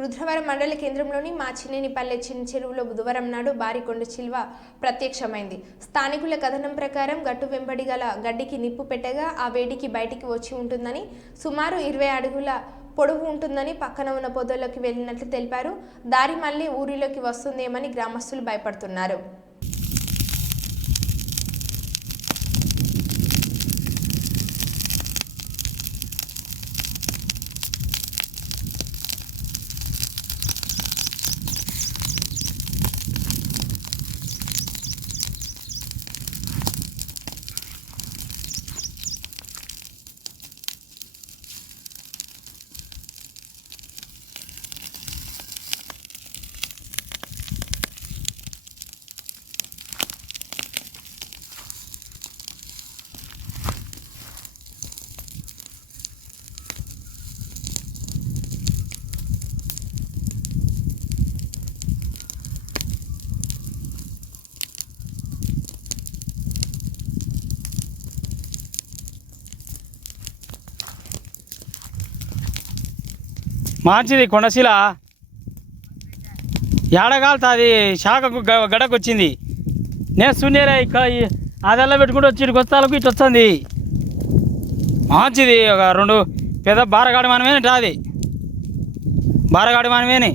రుద్రవరం మండల కేంద్రంలోని మాచినేనిపల్లె చిన్న చెరువులో బుధవారం నాడు భారీ కొండ చిల్వ ప్రత్యక్షమైంది. స్థానికుల కథనం ప్రకారం గట్టు వెంబడి గల గడ్డికి నిప్పు పెట్టగా ఆ వేడికి బయటికి వచ్చి ఉంటుందని, సుమారు 20 అడుగుల పొడవు ఉంటుందని పక్కన ఉన్న పొదల్లోకి వెళ్లినట్లు తెలిపారు. దారి మళ్లీ ఊరిలోకి వస్తుందేమని గ్రామస్తులు భయపడుతున్నారు. మంచిది కొండశీల ఏడగాలుతుంది శాఖకు గడకు వచ్చింది. నేను శూన్యరే అదెల్లా పెట్టుకుంటూ వచ్చి కొత్తాలకు ఇటు వస్తుంది. మంచిది ఒక 2 పెద్ద బారగాడి మనమేనంట, అది బారగాడి మనమేని.